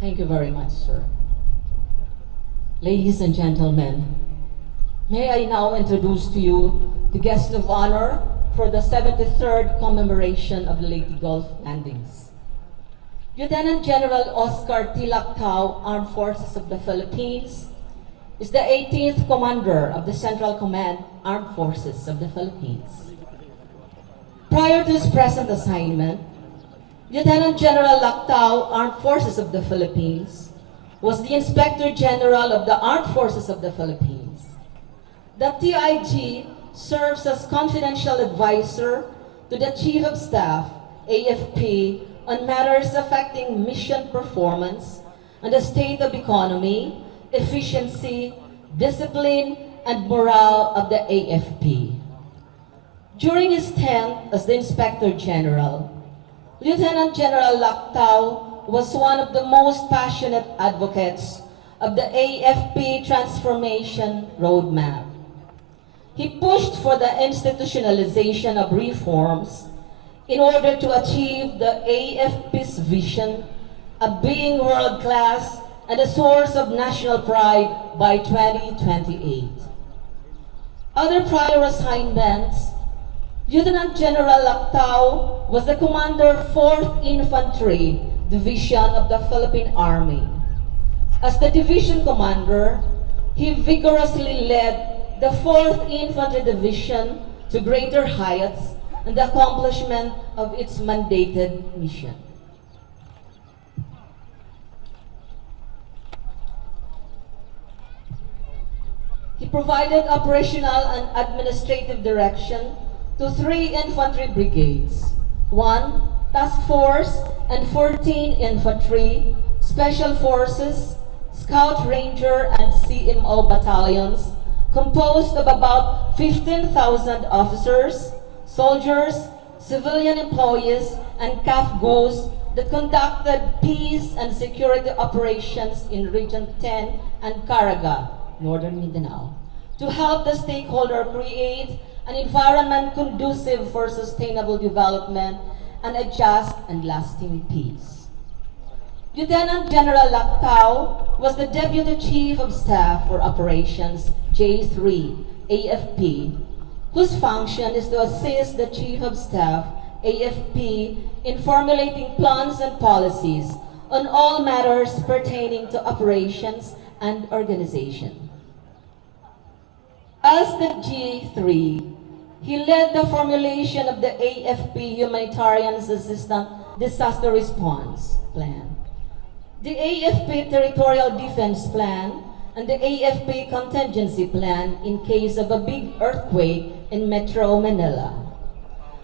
Thank you very much, sir. Ladies and gentlemen, may I now introduce to you the guest of honor for the 73rd Commemoration of the Leyte Gulf Landings. Lieutenant General Oscar T. Lactao, Armed Forces of the Philippines, is the 18th Commander of the Central Command, Armed Forces of the Philippines. Prior to his present assignment, Lieutenant General Lactao, Armed Forces of the Philippines, was the Inspector General of the Armed Forces of the Philippines. The TIG serves as confidential advisor to the Chief of Staff, AFP, on matters affecting mission performance and the state of economy, efficiency, discipline, and morale of the AFP. During his tenure as the Inspector General, Lieutenant General Lactao was one of the most passionate advocates of the AFP transformation roadmap. He pushed for the institutionalization of reforms in order to achieve the AFP's vision of being world-class and a source of national pride by 2028. Other prior assignments, Lieutenant General Lactao was the Commander 4th Infantry Division of the Philippine Army. As the division commander, he vigorously led the 4th Infantry Division to greater heights and the accomplishment of its mandated mission. He provided operational and administrative direction to 3 infantry brigades, 1 Task Force and 14 Infantry, Special Forces, Scout Ranger, and CMO battalions composed of about 15,000 officers, soldiers, civilian employees, and CAFGOs that conducted peace and security operations in Region 10 and Caraga, Northern Mindanao, to help the stakeholder create an environment conducive for sustainable development and a just and lasting peace. Lieutenant General Lactao was the Deputy Chief of Staff for Operations J3 AFP, whose function is to assist the Chief of Staff AFP in formulating plans and policies on all matters pertaining to operations and organization. As the G3, he led the formulation of the AFP Humanitarian Assistance Disaster Response Plan, the AFP Territorial Defense Plan, and the AFP Contingency Plan in case of a big earthquake in Metro Manila.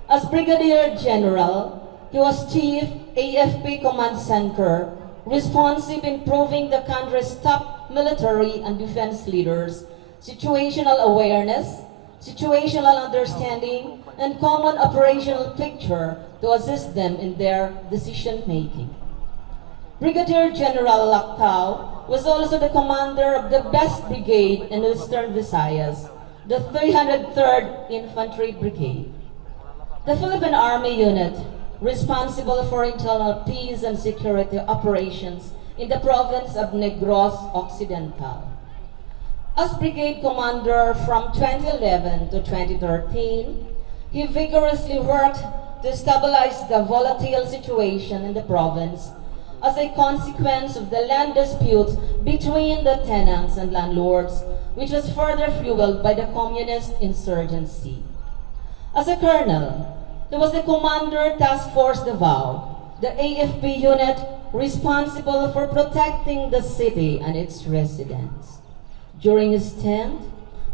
As Brigadier General, he was Chief AFP Command Center, responsive in improving the country's top military and defense leaders' situational awareness, situational understanding, and common operational picture to assist them in their decision-making. Brigadier General Lactao was also the commander of the best brigade in Eastern Visayas, the 303rd Infantry Brigade. The Philippine Army unit responsible for internal peace and security operations in the province of Negros Occidental. As brigade commander from 2011 to 2013, he vigorously worked to stabilize the volatile situation in the province as a consequence of the land disputes between the tenants and landlords, which was further fueled by the communist insurgency. As a colonel, he was the Commander Task Force Davao, the AFP unit responsible for protecting the city and its residents. During his stint,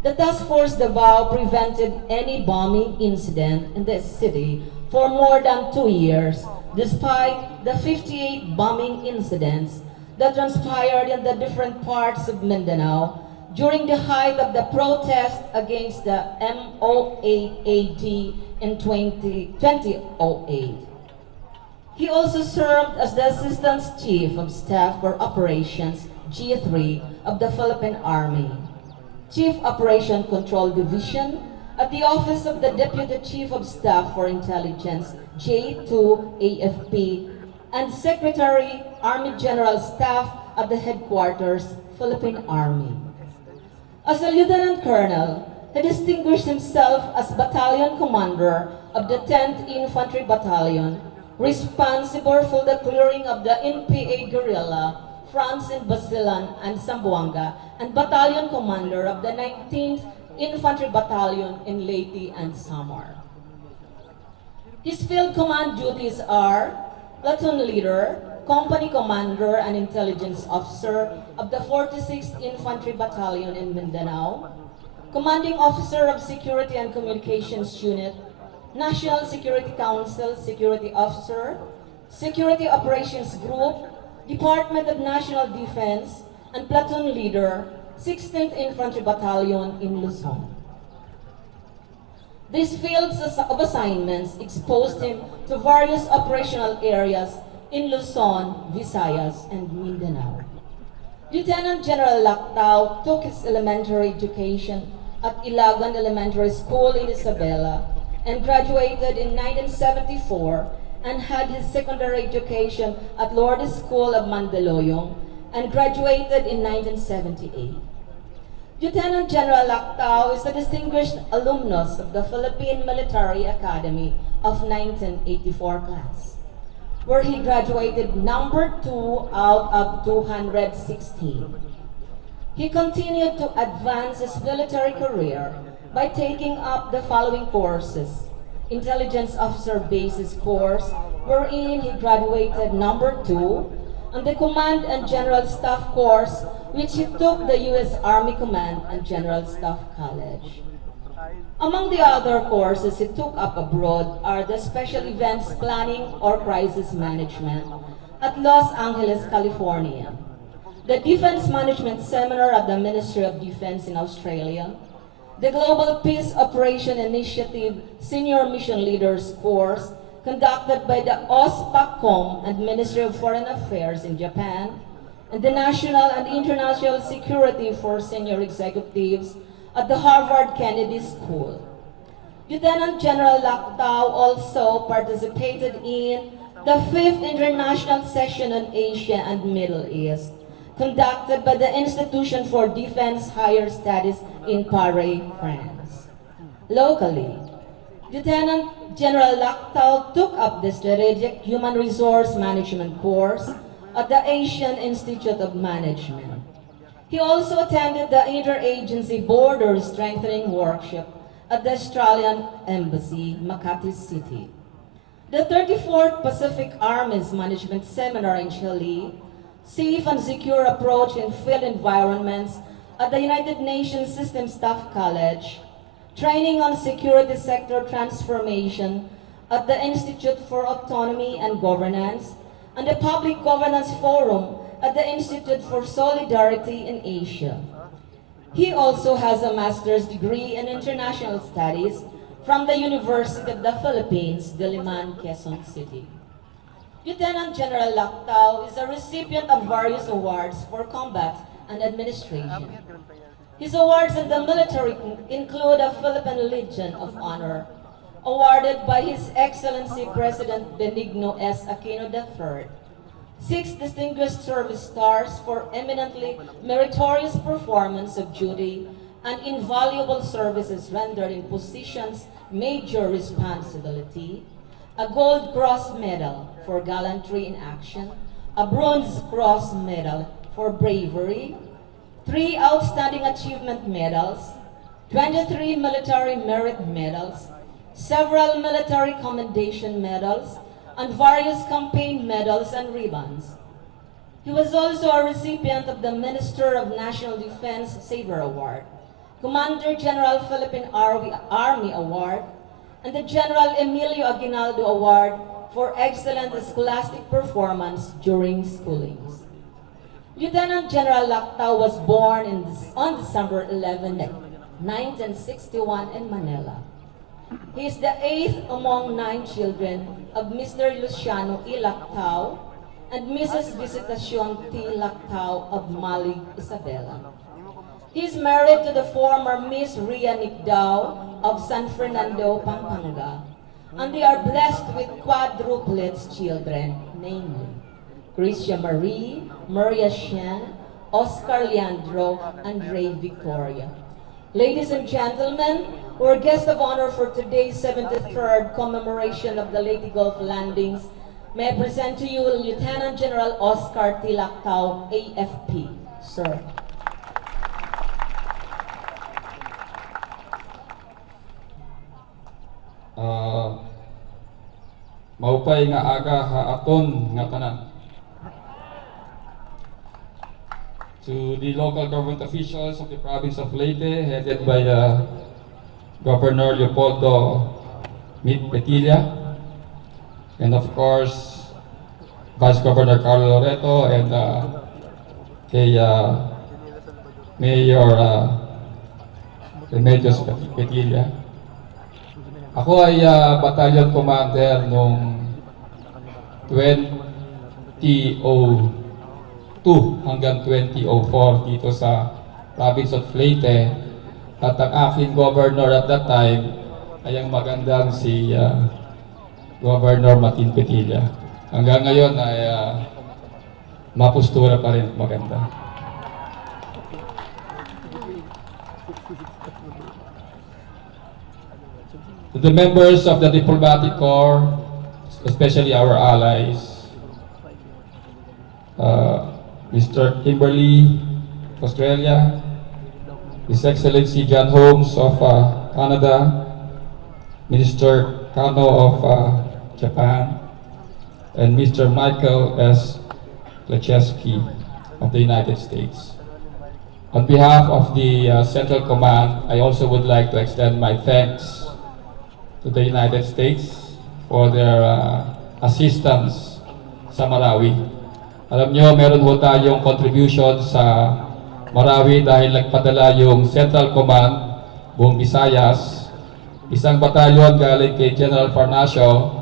the Task Force Davao prevented any bombing incident in the city for more than 2 years, despite the 58 bombing incidents that transpired in the different parts of Mindanao during the height of the protest against the MOAAD in 2008. He also served as the Assistant Chief of Staff for Operations G3 of the Philippine Army, Chief Operation Control Division at the Office of the Deputy Chief of Staff for Intelligence J2 AFP, and Secretary Army General Staff at the headquarters, Philippine Army. As a Lieutenant Colonel, he distinguished himself as Battalion Commander of the 10th Infantry Battalion, responsible for the clearing of the NPA guerrilla fronts in Basilan and Zamboanga, and Battalion Commander of the 19th Infantry Battalion in Leyte and Samar. His field command duties are Platoon Leader, Company Commander and Intelligence Officer of the 46th Infantry Battalion in Mindanao, Commanding Officer of Security and Communications Unit, National Security Council Security Officer, Security Operations Group, Department of National Defense, and Platoon Leader, 16th Infantry Battalion in Luzon. These fields of assignments exposed him to various operational areas in Luzon, Visayas, and Mindanao. Lieutenant General Lactao took his elementary education at Ilagan Elementary School in Isabela and graduated in 1974, and had his secondary education at Lourdes School of Mandaluyong and graduated in 1978. Lieutenant General Lactao is a distinguished alumnus of the Philippine Military Academy of 1984 class, where he graduated number 2 out of 216. He continued to advance his military career by taking up the following courses: Intelligence Officer Basis Course, wherein he graduated number 2, and the Command and General Staff Course, which he took the U.S. Army Command and General Staff College. Among the other courses he took up abroad are the Special Events Planning or Crisis Management at Los Angeles, California, the Defense Management Seminar at the Ministry of Defense in Australia, the Global Peace Operation Initiative Senior Mission Leaders Course conducted by the OSPACOM and Ministry of Foreign Affairs in Japan, and the National and International Security for Senior Executives at the Harvard Kennedy School. Lieutenant General Lactao also participated in the 5th International Session on Asia and Middle East, conducted by the Institution for Defense Higher Studies in Paris, France. Locally, Lieutenant General Lactao took up the Strategic Human Resource Management course at the Asian Institute of Management. He also attended the Interagency Border Strengthening Workshop at the Australian Embassy, Makati City, the 34th Pacific Army's Management Seminar in Chile, Safe and Secure Approach in Field Environments at the United Nations System Staff College, Training on Security Sector Transformation at the Institute for Autonomy and Governance, and the Public Governance Forum at the Institute for Solidarity in Asia. He also has a master's degree in international studies from the University of the Philippines, Diliman, Quezon City. Lieutenant General Lactao is a recipient of various awards for combat and administration. His awards in the military include a Philippine Legion of Honor, awarded by His Excellency President Benigno S. Aquino III, 6 Distinguished Service Stars for eminently meritorious performance of duty and invaluable services rendered in positions major responsibility, a Gold Cross Medal for gallantry in action, a Bronze Cross Medal for bravery, 3 Outstanding Achievement Medals, 23 Military Merit Medals, several Military Commendation Medals, and various campaign medals and ribbons. He was also a recipient of the Minister of National Defense Sabre Award, Commander General Philippine Army Award, and the General Emilio Aguinaldo Award for excellent scholastic performance during schoolings. Lieutenant General Lactao was born on December 11, 1961 in Manila. He is the 8th among 9 children of Mr. Luciano E. Lactao and Mrs. Visitacion T. Lactao of Malig, Isabela. He is married to the former Miss Ria Nicdao of San Fernando, Pampanga, and they are blessed with quadruplets children, namely Christia Marie, Maria Shen, Oscar Leandro, and Ray Victoria. Ladies and gentlemen, our guest of honor for today's 73rd commemoration of the Leyte Gulf landings, may I present to you Lieutenant General Oscar Tilactao, AFP. Sir. Maupay nga aga haaton nga tanan. To the local government officials of the province of Leyte, headed by Governor Leopoldo Petilla, and of course Vice Governor Carlo Loreto, and kay Mayor Remedios Petilla. Ako ay battalion commander nung 2002 hanggang 2004 dito sa province of Leyte, at ang aking governor at that time ay ang magandang si Governor Martin Petilla. Hanggang ngayon ay mapustura pa rin maganda. To the members of the diplomatic corps, especially our allies, Mr. Kimberly, Australia, His Excellency John Holmes of Canada, Minister Kano of Japan, and Mr. Michael S. Lecheski of the United States. On behalf of the Central Command, I also would like to extend my thanks to the United States for their assistance sa Marawi. Alam nyo, meron ho tayong contribution sa Marawi dahil nagpadala yung Central Command, buong Visayas, isang batalyon galing kay General Farnacio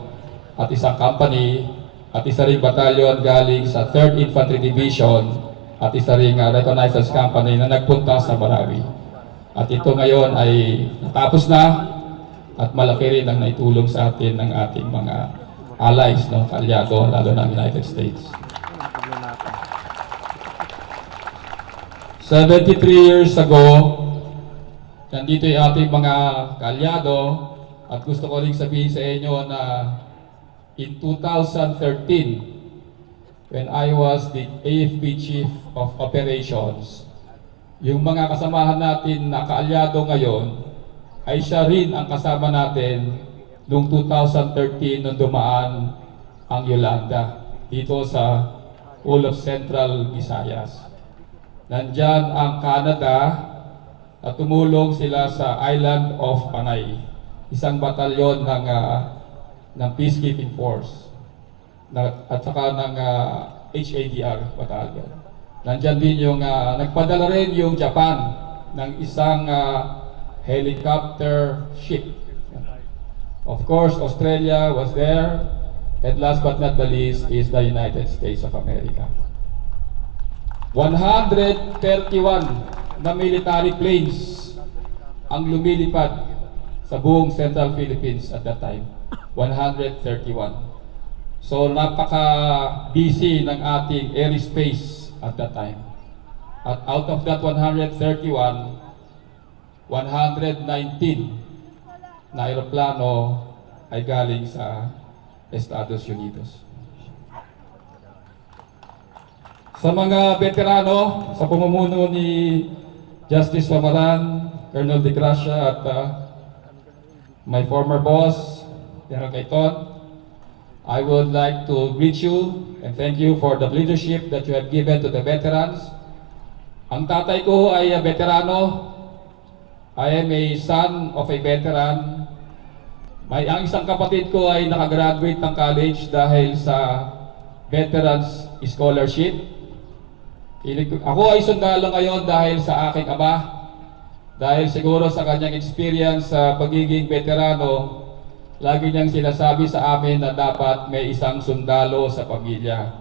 at isang company, at isa ring batalyon galing sa 3rd Infantry Division at isa ring reconnaissance company na nagpunta sa Marawi. At ito ngayon ay natapos na, at malaki rin ang naitulong sa atin ng ating mga allies, no, kaalyado, lalo ng United States. 73 years ago, nandito yung ating mga kaalyado, at gusto ko rin sabihin sa inyo na in 2013, when I was the AFP Chief of Operations, yung mga kasamahan natin na kaalyado ngayon, ay siya rin ang kasama natin noong 2013 nung dumaan ang Yolanda dito sa all of Central Visayas. Nandyan ang Canada at tumulong sila sa Island of Panay, isang batalyon ng Peacekeeping Force at saka ng HADR batalyon. Nandyan din yung nagpadala rin yung Japan ng isang helicopter ship. Of course, Australia was there, and last but not the least is the United States of America. 131 na military planes ang lumilipad sa buong Central Philippines at that time. 131. So napaka-busy ng ating airspace at that time. At out of that 131, 119 na aeroplano ay galing sa Estados Unidos. Sa mga veterano, sa pamumuno ni Justice Pamaran, Colonel De Gracia at my former boss, General Cayton, I would like to greet you and thank you for the leadership that you have given to the veterans. Ang tatay ko ay veterano. I am a son of a veteran. Ang isang kapatid ko ay nakagraduate ng college dahil sa Veterans Scholarship. Ako ay sundalo ngayon dahil sa aking ama. Dahil siguro sa kanyang experience sa pagiging veterano, lagi niyang sinasabi sa amin na dapat may isang sundalo sa pamilya.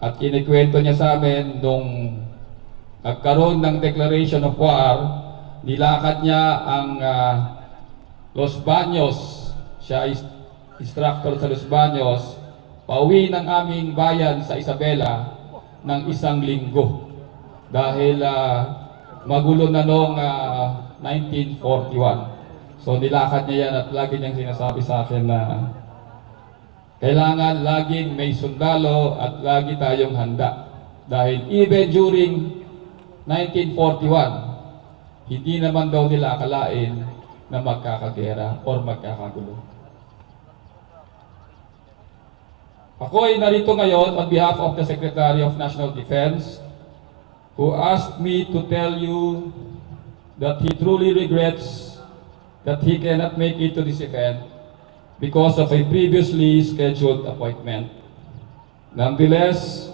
At kinikwento niya sa amin nung nagkaroon ng Declaration of War, nilakad niya ang Los Baños. Siya ay instructor sa Los Baños pauwi ng aming bayan sa Isabela ng 1 linggo dahil magulo na noong 1941. So nilakad niya yan at lagi niyang sinasabi sa akin na kailangan laging may sundalo at lagi tayong handa. Dahil even during 1941, hindi naman daw nila akalain na magkakagera or magkakagulo. Ako ay narito ngayon on behalf of the Secretary of National Defense who asked me to tell you that he truly regrets that he cannot make it to this event because of a previously scheduled appointment. Nonetheless,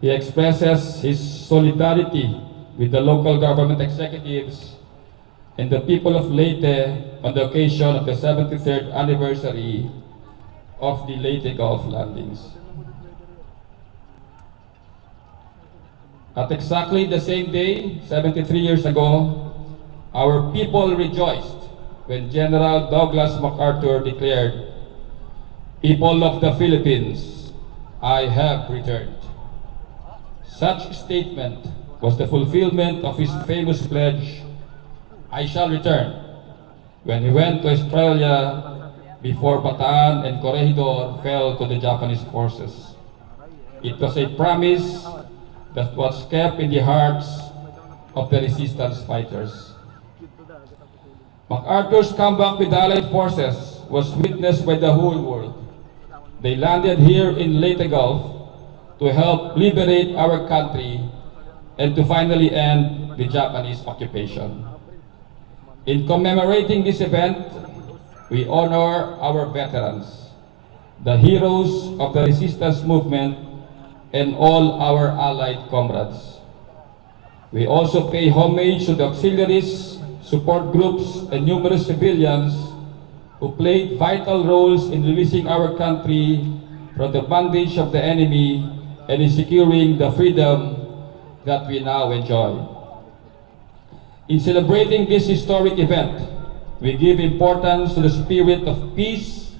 he expresses his solidarity with the local government executives and the people of Leyte on the occasion of the 73rd anniversary of the Leyte Gulf landings. At exactly the same day, 73 years ago, our people rejoiced when General Douglas MacArthur declared, "People of the Philippines, I have returned." Such statement was the fulfillment of his famous pledge, "I shall return," when he went to Australia before Bataan and Corregidor fell to the Japanese forces. It was a promise that was kept in the hearts of the resistance fighters. MacArthur's comeback with the Allied forces was witnessed by the whole world. They landed here in Leyte Gulf to help liberate our country and to finally end the Japanese occupation. In commemorating this event, we honor our veterans, the heroes of the resistance movement, and all our allied comrades. We also pay homage to the auxiliaries, support groups, and numerous civilians who played vital roles in releasing our country from the bondage of the enemy and in securing the freedom that we now enjoy. In celebrating this historic event, we give importance to the spirit of peace,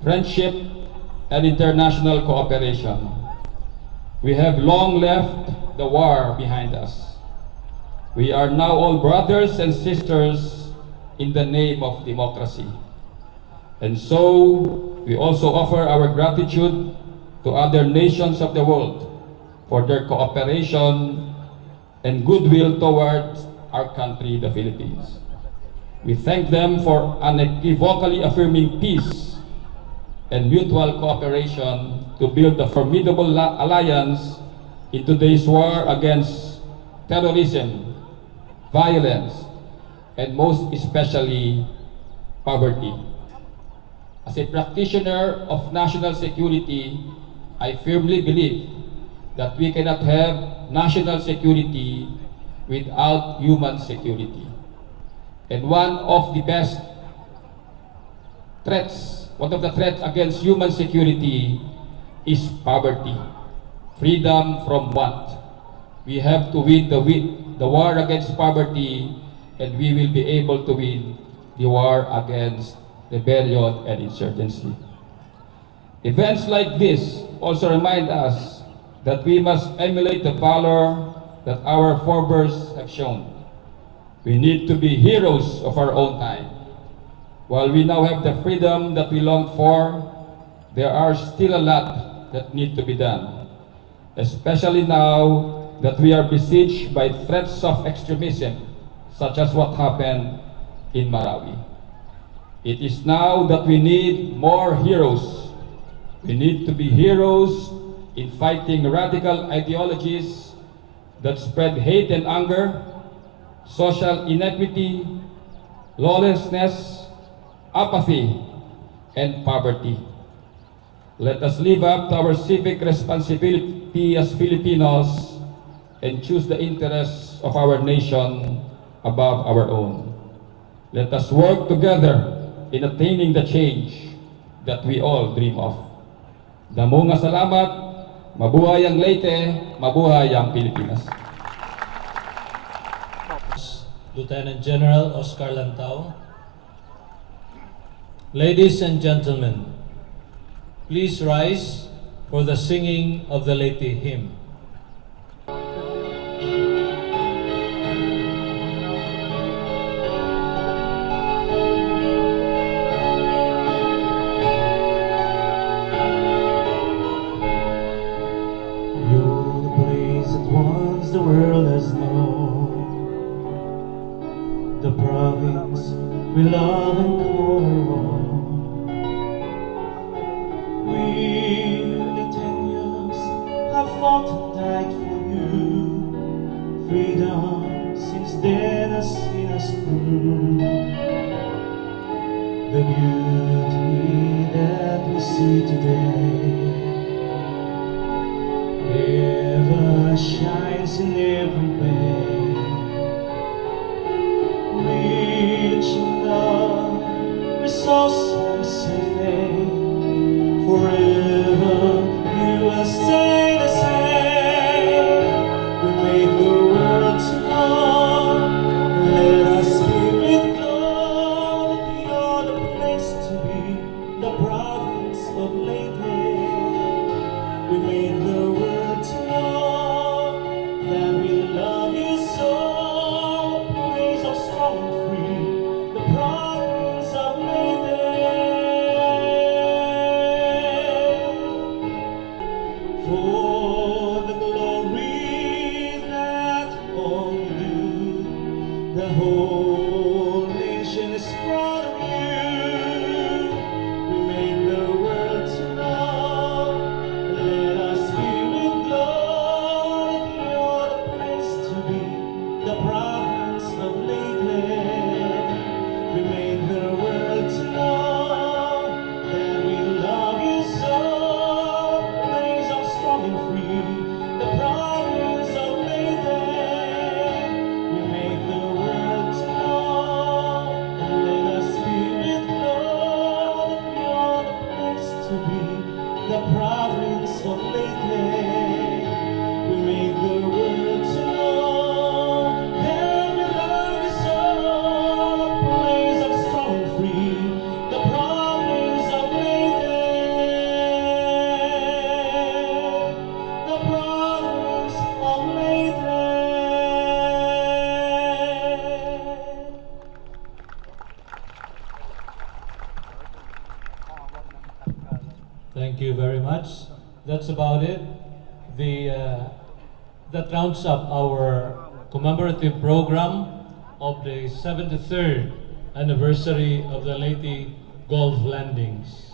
friendship, and international cooperation. We have long left the war behind us. We are now all brothers and sisters in the name of democracy. And so, we also offer our gratitude to other nations of the world for their cooperation and goodwill towards our country, the Philippines. We thank them for unequivocally affirming peace and mutual cooperation to build a formidable alliance in today's war against terrorism, violence, and most especially poverty. As a practitioner of national security, I firmly believe that we cannot have national security without human security. And one of the threats against human security is poverty, freedom from want. We have to win the war against poverty, and we will be able to win the war against rebellion and insurgency. Events like this also remind us that we must emulate the valor that our forebears have shown. We need to be heroes of our own time. While we now have the freedom that we longed for, there are still a lot that need to be done, especially now that we are besieged by threats of extremism, such as what happened in Marawi. It is now that we need more heroes. We need to be heroes in fighting radical ideologies that spread hate and anger, social inequity, lawlessness, apathy, and poverty. Let us live up to our civic responsibility as Filipinos and choose the interests of our nation above our own. Let us work together in attaining the change that we all dream of. Damunga salamat, mabuhay ang Leyte, mabuhay ang Pilipinas. Lieutenant General Oscar Lantao. Ladies and gentlemen, please rise for the singing of the Leyte hymn. You're the place that once the world has known, the province we love and call our own. We, Litanians, have fought and died for you. Freedom since then has seen us through. The beauty that we see today ever shines in every way. Rich in love, resources and faith, forever you will stay the same. We make the world to know, let us give it glory. You're the place to be, the province of Leyte. We made the world to know that we love you so. Place of strong and free, the province of Leyte. For the glory that all you do, the whole nation is proud of you. We made the world to know, let us give it glory. You're the place to be, the province of Leyte. We made the world to know that we love you so. Place of strong and free, the province of Leyte. We made the world to know, let us give it glory. You're the place to be, the province of Leyte. We made the world to know that we love you so. Place of strong and free, the province of Leyte. The province of Leyte. Thank you very much. That's about it. That rounds up our commemorative program of the 73rd anniversary of the Leyte Golf Landings.